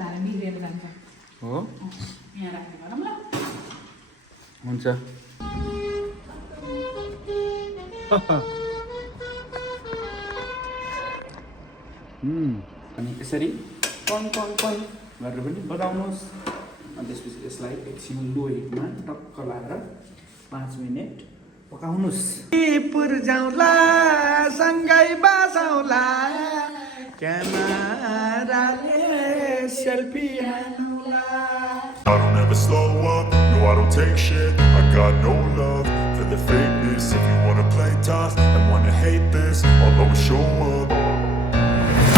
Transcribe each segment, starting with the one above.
धारा बिग्रेर जान्छ हो यहाँ राख्नु गरौँ ल हुन्छ अनि यसरी टन टन टन गरेर पनि बजाउनुहोस् अनि त्यसपछि यसलाई एकछिन लो हिटमा टक्क लाएर 5 मिनेट पकाउनुहोस् पुर्जाउला सँगै बाजाउला क्यामेराले selfie हान्नुला I don't ever slow up, no I don't take shit. I got no love for the fakeness. If you wanna play tough and wanna hate this, I'll always show up.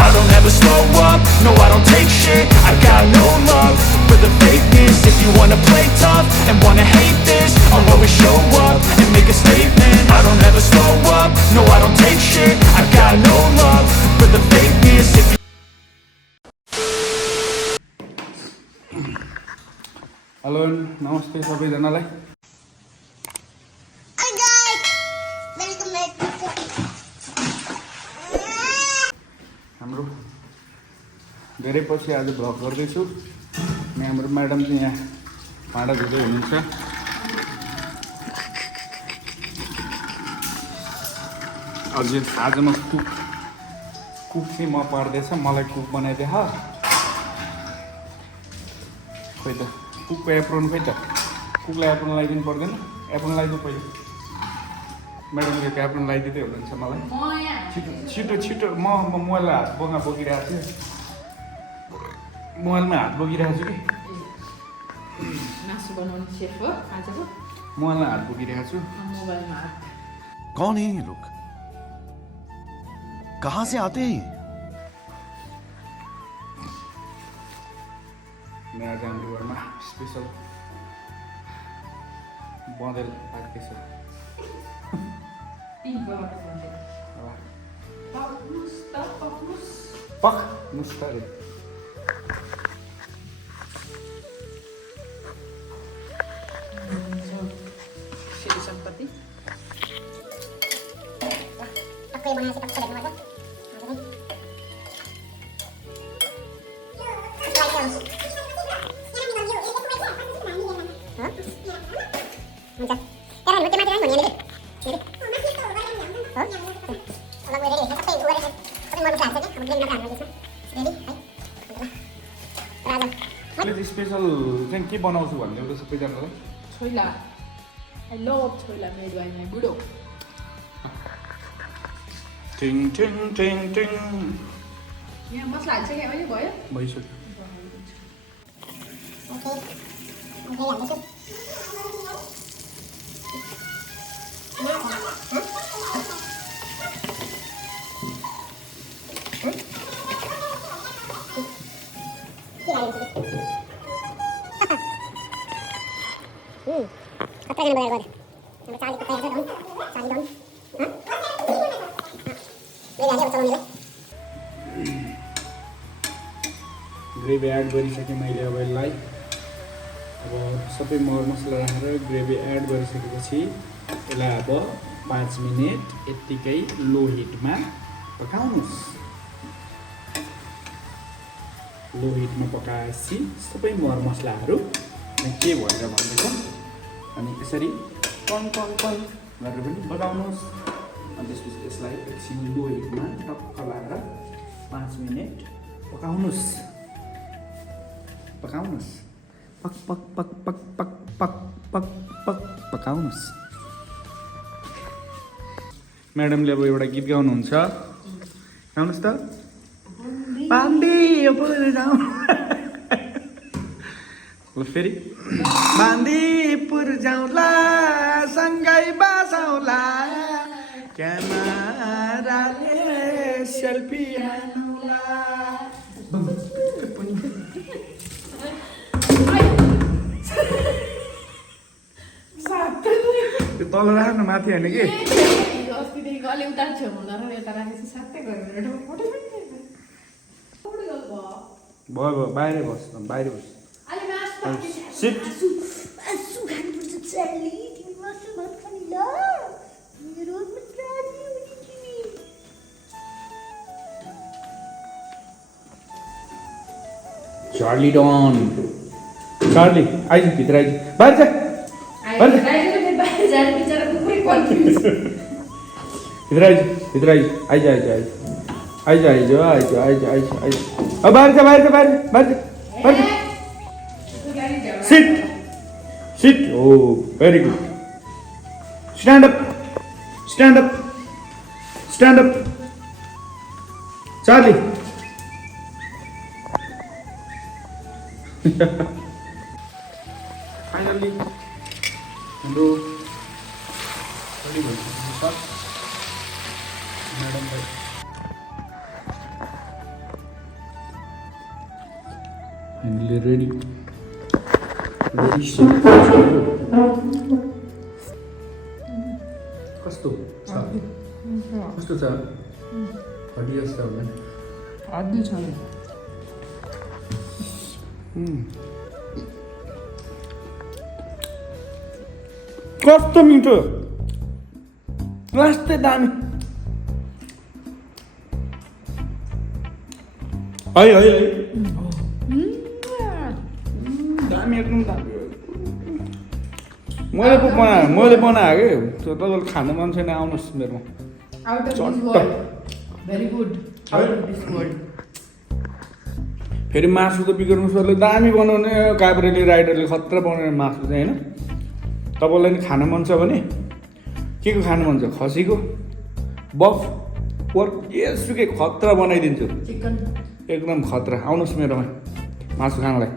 I don't ever slow up, no I don't take shit. I got no love for the fakeness. If you wanna play tough and wanna hate this, I'll always show up and make a statement. I don't ever slow up, no I don't take shit. I got no love for the fakeness. If you hello नमस्ते सबैजनालाई हाम्रो धेरै पछि आज vlog गर्दैछु अनि हाम्रो madam चाहिँ यहाँ भाँडा धुँदै हुनुहुन्छ आजमा कुक चाहिँ म पार्दैछ मलाई कुक बनाइदिए खोइ त कुकको एप्रोन खोइ त कुकलाई एप्रोन लगाइदिनु पर्दैन एप्रोन लगाइदिनु पऱ्यो म्याडमले एप्रोन लगाइदिँदै हुनुहुन्छ मलाई छिटो छिटो छिटो म मोबाइलमा हात बोकिरहेको थिएँ मोबाइलमा हात बोकिरहेको छु कि मासु बनाउने सेफ हो आजको मोबाइलमा हात बोकिरहेको छु मोबाइलमा हात कौन है ये लोग कहाँ से आते हैं आज हाम्रो घरमा स्पेसल बँदेल पाक्दैछ पक मुस्तारे सम्पत्ति स्पेसल चाहिँ के बनाउँछु भन्ने एउटा सबैजनालाई छोइला आई लभ छोइला मेरो आइमा बुढो टिङ टिङ टिङ टिङ यहाँ मसला हाल्छ क्या पनि भयो भइसक्यो ग्रेभी एड गरिसकेँ मैले अब यसलाई अब सबै मरमसला राखेर ग्रेभी एड गरिसकेपछि यसलाई अब 5 मिनेट यत्तिकै लो हिटमा पकाउनुहोस् लो हिटमा पकाएपछि सबै मरमसलाहरू के भएर भन्दैछ अनि यसरी टन टन टन गरेर पनि बजाउनुहोस् अनि त्यसपछि यसलाई एकछिन लो हिटमा टक्क लाएर 5 मिनेट पकाउनुहोस् पक पक पक पक पक पक पक पक पकाउनुहोस् म्याडमले अब एउटा गीत गाउनुहुन्छ गाउनुहोस् त बान्दीपुर जाउँ ल फेरि बान्दीपुर जाउँला सँगै बाजाउला क्यामेराले सेल्फी हान्नुला त्यो तल राख्नु माथि हाल्ने कि अस्तिदेखि अलि उता छेउमा र यता राखेपछि साथै गरेर भयो भयो बाहिरै बस बाहिर बस सिट चार्ली डन चार्ली आइज भित्र आइज बाहिर जा भित्र आइज आइज अब बाहिर जा सिट ओ very good stand up Charlie finally हाम्रो म्याडम भाइ फाइनली रेडी कस्तो छ हड्डी जस्तो होला नि अझै छ कस्तो मिठो कस्तो दामी है दामी एकदम दामी मैले बनाएको त्यो तपाईँले खानु मन छैन आउनुहोस् मेरोमा out of this world very good out of this world फेरि मासु त बिगर्नु सरले दामी बनाउने काभ्रेली राइडरले खतरा बनाउने मासु चाहिँ होइन तपाईँलाई नि खानु मन छ भने के को खानु मन छ खसीको बफ पोर्क यसुकै खतरा बनाइदिन्छु चिकन एकदम खतरा आउनुहोस् मेरोमा मासु खानलाई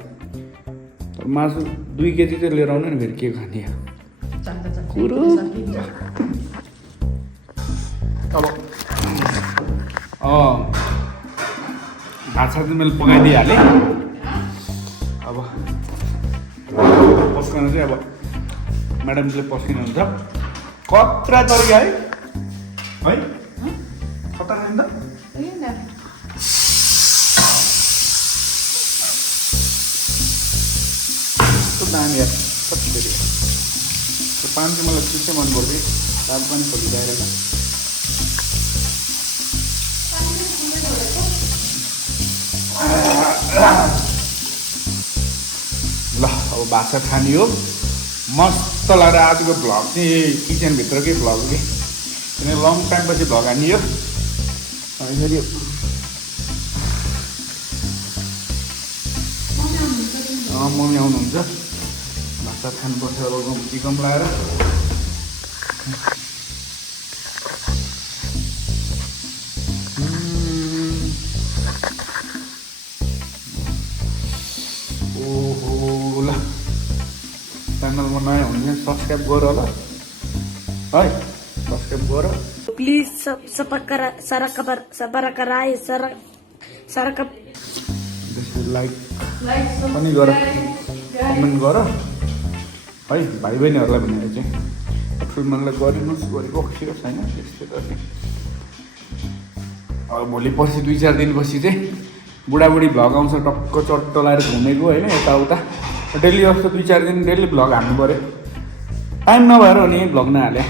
तर मासु 2 केजी चाहिँ लिएर आउनु नि फेरि के खाने कुरो अब भात सात मैले पकाइदिइहालेँ अब पस्कन चाहिँ अब म्याडमले पस्किनुहुन्छ खतरा तरिका है खतरा नि त कस्तो दामी यार कति फेरि त्यो पान चाहिँ मलाई चिसै मन पर्छ दाल पनि खोलिँदैन ल अब भाषा खाने हो मस्त लागेर आजको भ्लग चाहिँ किचनभित्रकै भ्लग कि किनकि लङ टाइम पछि भ्लग हानी हो फेरि मम्मी आउनुहुन्छ भाषा खानुपर्छ अब चिकन लगाएर च्यानलमा नयाँ हुने सब्सक्राइब गर होला है सब्सक्राइब गर प्लिज लाइक पनि गर कमेन्ट गर है भाइ बहिनीहरूलाई भनेर चाहिँ फिल्मलाई गरिनुहोस् गरेको खिरो छैन त्यस्तो त अब भोलि पर्सि 2-4 दिनपछि चाहिँ बुढाबुढी भ्लग आउँछ टक्क चट्ट लगाएर घुमेको होइन यताउता डेली जस्तो 2-4 दिन डेली भ्लग हाल्नु पऱ्यो टाइम नभएर हो नि भ्लग नहाले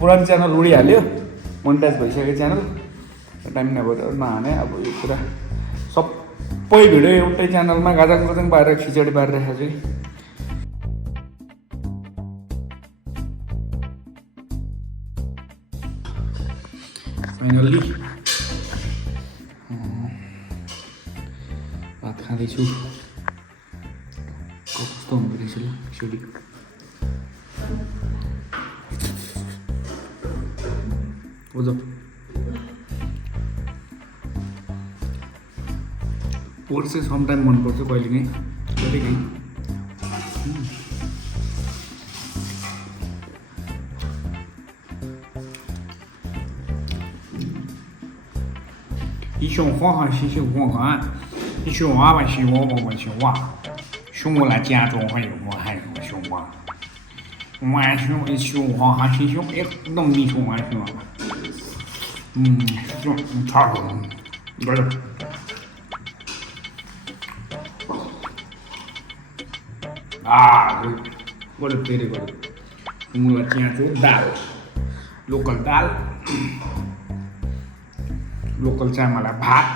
पुरानो च्यानल उडिहाल्यो मोनिटाइज भइसक्यो च्यानल टाइम नभएर नहाने अब यो कुरा सबै भिडियो एउटै च्यानलमा गाजाङ पारेर खिचडी पारेर राखेको छु फाइनल्ली भात खाँदैछु कस्तो हुँदो रहेछ ल खिचडी पोर्क चाहिँ समटाइम मनपर्छ कहिलेकाहीँ कहिलेकाहीँ一熊花哈西熊花哈，一熊娃娃西娃娃娃熊娃，熊我来家中还有我还有熊娃，我熊一熊花哈西熊一弄你熊娃熊娃，熊差不多，这个。गऱ्यो धेरै गऱ्यो मलाई त्यहाँ चाहिँ दाल लोकल चामल भात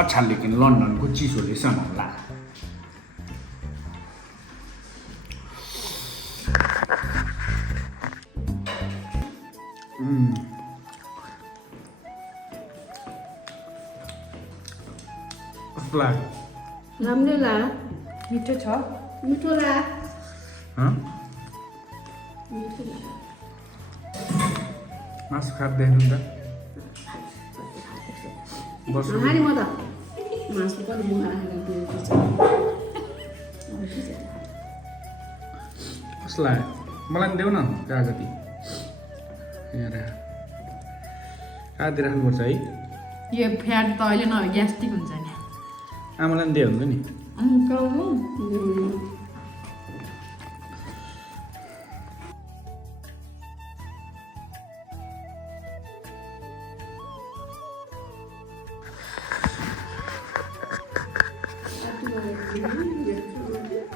अच्छा लेकिन लन्डनको चिसोले समाउला राम्रो ला मिठो छ मिठो ला मासु खाँदैन त हानी म त मासु पनि मुहा कसलाई मलाई पनि देऊ न कागती कागती राख्नुपर्छ है यो फ्याट त अहिले न ग्यास्ट्रिक हुन्छ नि आमालाई पनि दियो हुन्छ नि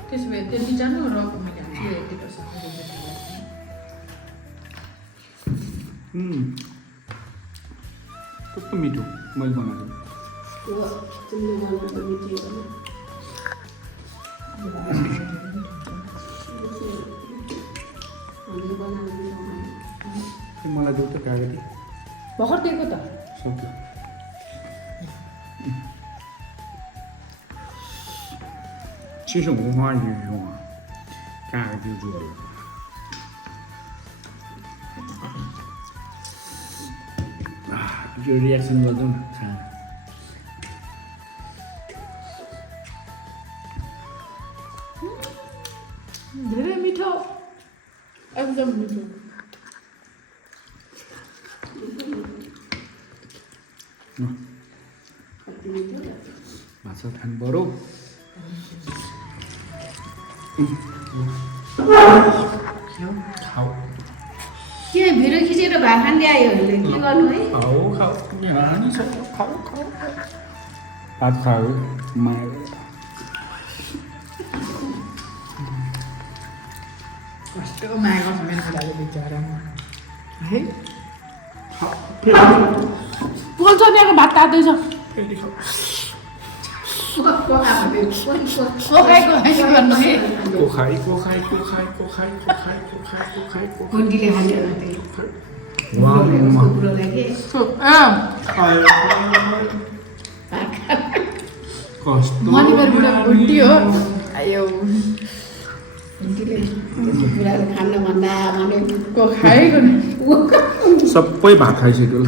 त्यसो भए त्यति जानु र मैले कस्तो मिठो मैले बनाएको मलाई देऊ त कागती भर्खर दिएको त सक्यो चिसो हुनु कागती जोड्यो यो रियाक्सन गर्छौँ न खाना धेरै मिठो एकदम मिठो माछा खानु पर्यो खाऊ के भिडियो खिचेर भात खाँदै आयो भने के गर्नु है खाऊ खाऊ खाऊ खाऊ भात खाऊ मायाले कस्तो माया गर्छ मेरो छोराले बिचरामा है पोल्छ त्यहाँको भात तात्दैछ कुन्डीले हाल्यो मनिबरबाट कुन्डी हो आयो कुन्डीले कुराहरू खान भन्दा भने खाएको सबै भात खाइसक्यो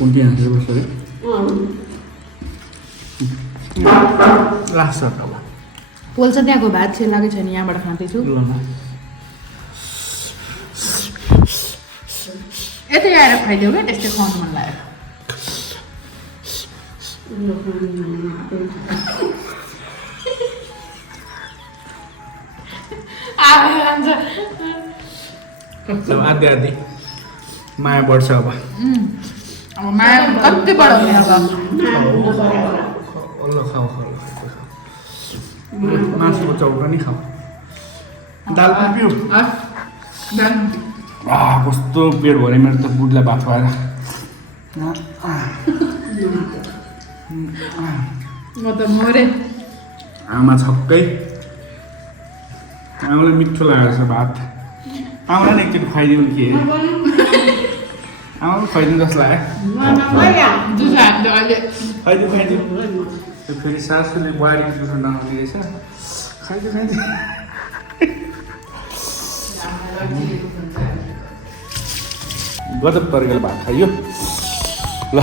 कुन्डी हाँसेर बस्छ अरे लाग्छ अब पोल्छ त्यहाँको भात सेलाएको छैन यहाँबाट खाँदैछु यतै आएर खाइदेऊ क्या त्यस्तै खुवाउनु मन लाग्यो आधी आधी माया बढ्छ अब अब माया कति बढाउने अब खाऊ मासुको चौका नि खाऊ दाल पनि पिउ कस्तो पेट भरे मेरो त बुढलाई भात खुवाएर म त मरे आमा छक्कै आमालाई मिठो लागेको छ भात आमालाई नि एकचोटि खुवाइदिउँ कि आमा पनि खुवाइदिउँ जस्तो लाग्यो खुवाइदिउँ फेरि सासूले बुहारीको जुठो नखाउने रहेछ खाइदिउँ गजब तरिकाले भात खाइयो ल